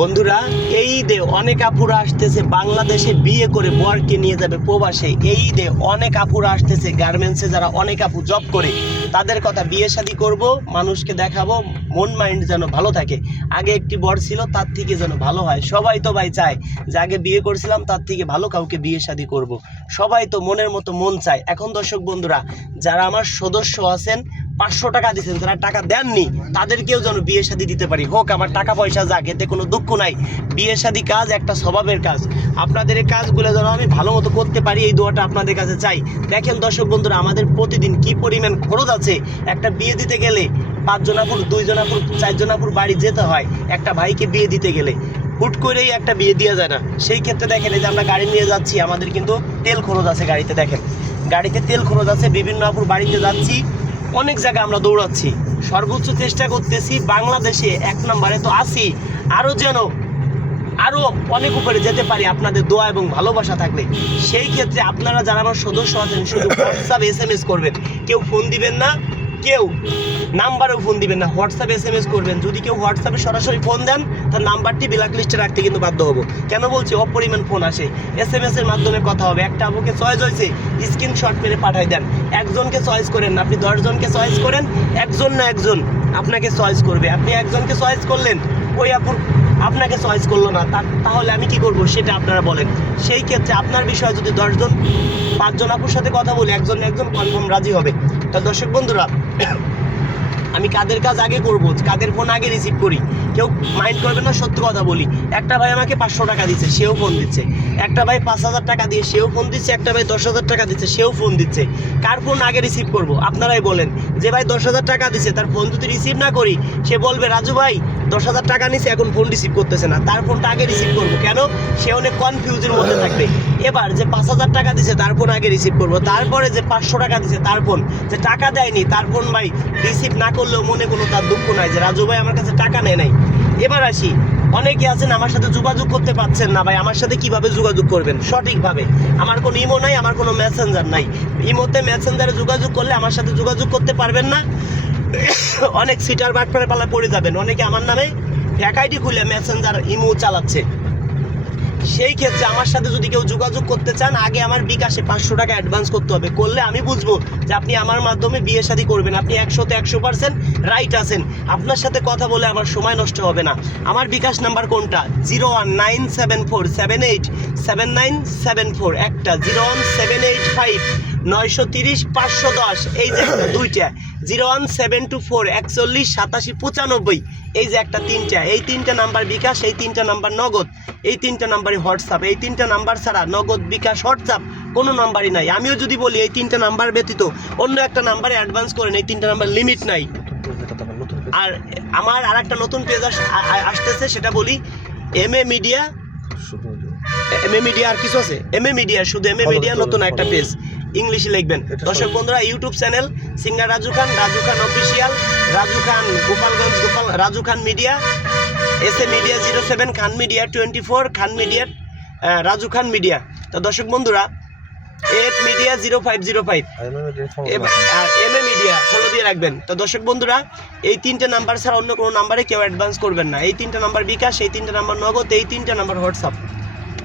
বন্ধুরা, এই ঈদে অনেক আপুরা আসতেছে বাংলাদেশে বিয়ে করে বরকে নিয়ে যাবে প্রবাসে। এই ঈদে অনেক আপুরা আসতেছে গার্মেন্টসে, যারা অনেক আপু জব করে, তাদের কথা বিয়ে শাদী করবো, মানুষকে দেখাবো, মন মাইন্ড যেন ভালো থাকে। আগে একটি বর ছিল, তার থেকে যেন ভালো হয়। সবাই তো ভাই চায় যে আগে বিয়ে করছিলাম তার থেকে ভালো কাউকে বিয়ে শাদী করব। সবাই তো মনের মতো মন চায়। এখন দর্শক বন্ধুরা, যারা আমার সদস্য আছেন 500 টাকা দিচ্ছেন, যারা টাকা দেননি তাদেরকেও যেন বিয়ে শাদী দিতে পারি। হোক আমার টাকা পয়সা যাক, এতে কোনো দুঃখ নাই। বিয়ে শাদী কাজ একটা স্বভাবের কাজ। আপনাদের এই কাজগুলো যেন আমি ভালো মতো করতে পারি, এই দোয়াটা আপনাদের কাছে চাই। দেখেন দর্শক বন্ধুরা, আমাদের প্রতিদিন কি পরিমাণ খরচ আছে। একটা বিয়ে দিতে গেলে 5 জনাপুর 2 জনাপুর 4 জনাপুর বাড়ি যেতে হয় একটা ভাইকে বিয়ে দিতে গেলে। হুট করেই একটা বিয়ে দেওয়া যায় না। সেই ক্ষেত্রে দেখেন, এই যে আমরা গাড়ি নিয়ে যাচ্ছি, আমাদের কিন্তু তেল খরচ আছে গাড়িতে। দেখেন গাড়িতে তেল খরচ আছে, বিভিন্ন আপুর বাড়িতে যাচ্ছি, অনেক জায়গায় আমরা দৌড়াচ্ছি। সর্বোচ্চ চেষ্টা করতেছি বাংলাদেশে 1 নম্বরে তো আছি, আরও যেন আরও অনেক উপরে যেতে পারি আপনাদের দোয়া এবং ভালোবাসা থাকলে। সেই ক্ষেত্রে আপনারা যারা আমার সদস্য আছেন, শুধু হোয়াটসঅ্যাপ SMS করবেন। কেউ ফোন দিবেন না, কেউ নাম্বারেও ফোন দিবেন না, হোয়াটসঅ্যাপ SMS করবেন। যদি কেউ হোয়াটসঅ্যাপে সরাসরি ফোন দেন, তার নাম্বারটি ব্ল্যাক লিস্টে রাখতে কিন্তু বাধ্য হবো। কেন বলছি? অপরিমাণ ফোন আসে, SMS এর মাধ্যমে কথা হবে। একটা আপুকে চয়েস হয়েছে, স্ক্রিনশট মেরে পাঠাই দেন। একজনকে চয়েস করেন না, আপনি 10 জনকে চয়েস করেন, একজন না একজন আপনাকে চয়েস করবে। আপনি একজনকে চয়েস করলেন, ওই আপুর আপনাকে চয়েস করলো না, তাহলে আমি কি করব সেটা আপনারা বলেন। সেই ক্ষেত্রে আপনার বিষয়ে যদি 10 জন 5 জন আপুর সাথে কথা বলি, একজন না একজন কনফার্ম রাজি হবে। তা দর্শক বন্ধুরা, আমি কাদের কাজ আগে করবো, কাদের ফোন আগে রিসিভ করি, কেউ মাইন্ড করবেন না, সত্য কথা বলি। একটা ভাই আমাকে 500 টাকা দিচ্ছে, সেও ফোন দিচ্ছে। একটা ভাই 5000 টাকা দিয়ে সেও ফোন দিচ্ছে। একটা ভাই 10,000 টাকা দিচ্ছে, সেও ফোন দিচ্ছে। কার ফোন আগে রিসিভ করব আপনারাই বলেন। যে ভাই 10,000 টাকা দিচ্ছে, তার ফোন যদি রিসিভ না করি, সে বলবে রাজু ভাই 10,000 টাকা নিচ্ছে, এখন ফোন রিসিভ করতেছে না। তার ফোনটা আগে রিসিভ করবো কেন? সে অনেক কনফিউজের মধ্যে থাকবে। এবার যে 5000 টাকা দিচ্ছে, তার ফোন আগে রিসিভ করবো। তারপরে যে 500 টাকা দিচ্ছে, তার ফোন, যে টাকা দেয়নি তার ফোন ভাই রিসিভ না করলেও মনে কোনো তার দুঃখ নাই যে রাজু ভাই আমার কাছে টাকা নেয় নাই। এবার আসি, অনেকে আছেন আমার সাথে যোগাযোগ করতে পারছেন না। ভাই আমার সাথে কিভাবে যোগাযোগ করবেন সঠিকভাবে? আমার কোনো ইমো নাই, আমার কোনো মেসেঞ্জার নাই। ইমোতে মেসেঞ্জারে যোগাযোগ করলে আমার সাথে যোগাযোগ করতে পারবেন না। অনেক সিটার বাটপারে পালা পড়ে যাবেন। অনেকে আমার নামে ফেক আইডি খুলে মেসেঞ্জার ইমো চালাচ্ছে। সেই ক্ষেত্রে আমার সাথে যদি কেউ যোগাযোগ করতে চান, আগে আমার বিকাশে 500 টাকা অ্যাডভান্স করতে হবে। করলে আমি বুঝবো যে আপনি আমার মাধ্যমে বিয়ে শাদী করবেন। আপনি 100তে 100% রাইট আছেন। আপনার সাথে কথা বলে আমার সময় নষ্ট হবে না। আমার বিকাশ নাম্বার কোনটা? 01974787974, একটা 01785930510। এই যে একটা, দুইটা 01724418795, এই যে একটা, তিনটা। এই 3টা নাম্বার বিকাশ, এই 3টা নাম্বার নগদ, এই 3টা নাম্বারই হোয়াটসঅ্যাপ। এই 3টা নাম্বার ছাড়া নগদ, বিকাশ, হোয়াটসঅ্যাপ কোনো নাম্বারই নাই। আমিও যদি বলি এই 3টা নাম্বার ব্যতীত অন্য একটা নাম্বারে অ্যাডভান্স করেন, এই 3টা নাম্বার লিমিট নাই। আর আমার আর একটা নতুন পেজ আসতেছে, সেটা বলি MA মিডিয়া। MA মিডিয়া আর কিছু আছে? MA মিডিয়া, শুধু MA মিডিয়া, নতুন একটা পেজ, ইংলিশে লিখবেন। দর্শক বন্ধুরা, ইউটিউব চ্যানেল সিঙ্গার রাজু খান, রাজু খান অফিসিয়াল, রাজু খান গোপালগঞ্জ, রাজু খান মিডিয়া, SA মিডিয়া 07, খান মিডিয়া 24, খান মিডিয়া, রাজু খান মিডিয়া। তো দর্শক বন্ধুরা, 8 মিডিয়া 0505, আর MA মিডিয়া ফলো দিয়ে রাখবেন। তো দর্শক বন্ধুরা, এই 3টে নাম্বার ছাড়া অন্য কোনো নাম্বারে কেউ অ্যাডভান্স করবেন না। এই 3টে নাম্বার বিকাশ, এই 3টে নাম্বার নগদ, এই 3টে নাম্বার হোয়াটসঅ্যাপ।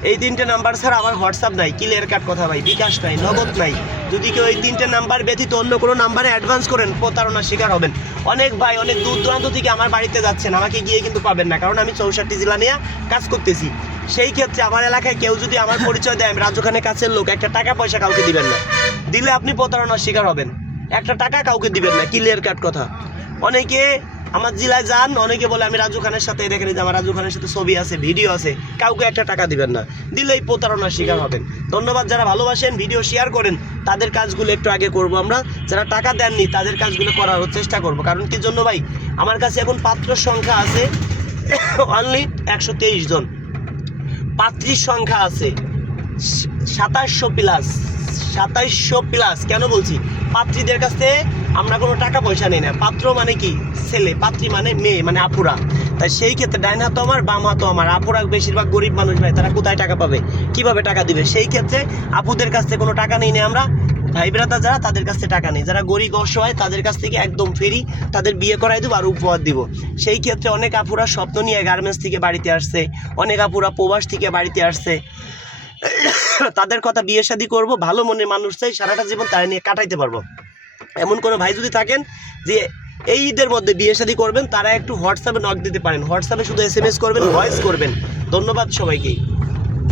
এই 3টে নাম্বার ছাড়া আমার হোয়াটসঅ্যাপ নাই, ক্লিয়ার কাট কথা ভাই। বিকাশ নাই, নগদ নাই। যদি কেউ এই 3টে নাম্বার ব্যতীত অন্য কোনো নাম্বারে অ্যাডভান্স করেন, প্রতারণার শিকার হবেন। অনেক ভাই অনেক দূর দূরান্ত থেকে আমার বাড়িতে যাচ্ছেন, আমাকে গিয়ে কিন্তু পাবেন না, কারণ আমি 64 জেলা নিয়ে কাজ করতেছি। সেই ক্ষেত্রে আমার এলাকায় কেউ যদি আমার পরিচয় দেয় আমি রাজু খানের কাছের লোক, একটা টাকা পয়সা কাউকে দিবেন না। দিলে আপনি প্রতারণার শিকার হবেন। একটা টাকা কাউকে দিবেন না, ক্লিয়ার কাট কথা। অনেকে আমার জেলায় যান, অনেকে বলে আমি রাজু খানের সাথে, দেখেন যে আমার রাজু খানের সাথে ছবি আছে, ভিডিও আছে, কাউকে একটা টাকা দিবেন না। দিলেই প্রতারণার শিকার হবেন। ধন্যবাদ। যারা ভালোবাসেন, ভিডিও শেয়ার করেন, তাদের কাজগুলো একটু আগে করব আমরা। যারা টাকা দেননি তাদের কাজগুলো করার চেষ্টা করব। কারণ কি জন্য ভাই? আমার কাছে এখন পাত্র সংখ্যা আছে অনলি 123 জন, পাত্রীর সংখ্যা আছে 2700 প্লাস। কেন বলছি? পাত্রীদের কাছে আমরা কোনো টাকা পয়সা নেই না। পাত্র মানে কি? ছেলে, পাত্রী মানে মেয়ে, মানে আপুরা। তাই সেই ক্ষেত্রে ডাইন হাতও আমার, বাম হাতও আমার। আপুরা বেশিরভাগ গরিব মানুষ ভাই, তারা কোথায় টাকা পাবে, কিভাবে টাকা দিবে? সেই ক্ষেত্রে আপুদের কাছ থেকে কোনো টাকা নেই না আমরা। ভাই ব্রাদার যারা তাদের কাছ থেকে টাকা নেই, যারা গরিব অসহায় তাদের কাছ থেকে একদম ফ্রি তাদের বিয়ে করাই দেবো আর উপহার দিব। সেই ক্ষেত্রে অনেক আপুরা স্বপ্ন নিয়ে গার্মেন্টস থেকে বাড়িতে আসছে, অনেক আপুরা প্রবাস থেকে বাড়িতে আসছে, তাদের কথা বিয়ে শাদী করবো, ভালো মনের মানুষ চাই, সারাটা জীবন তারা নিয়ে কাটাইতে পারবো। এমন কোনো ভাই যদি থাকেন যে এই ঈদের মধ্যে বিয়ে শাদী করবেন, তারা একটু হোয়াটসঅ্যাপে নক দিতে পারেন। হোয়াটসঅ্যাপে শুধু SMS করবেন, ভয়েস করবেন। ধন্যবাদ সবাইকে।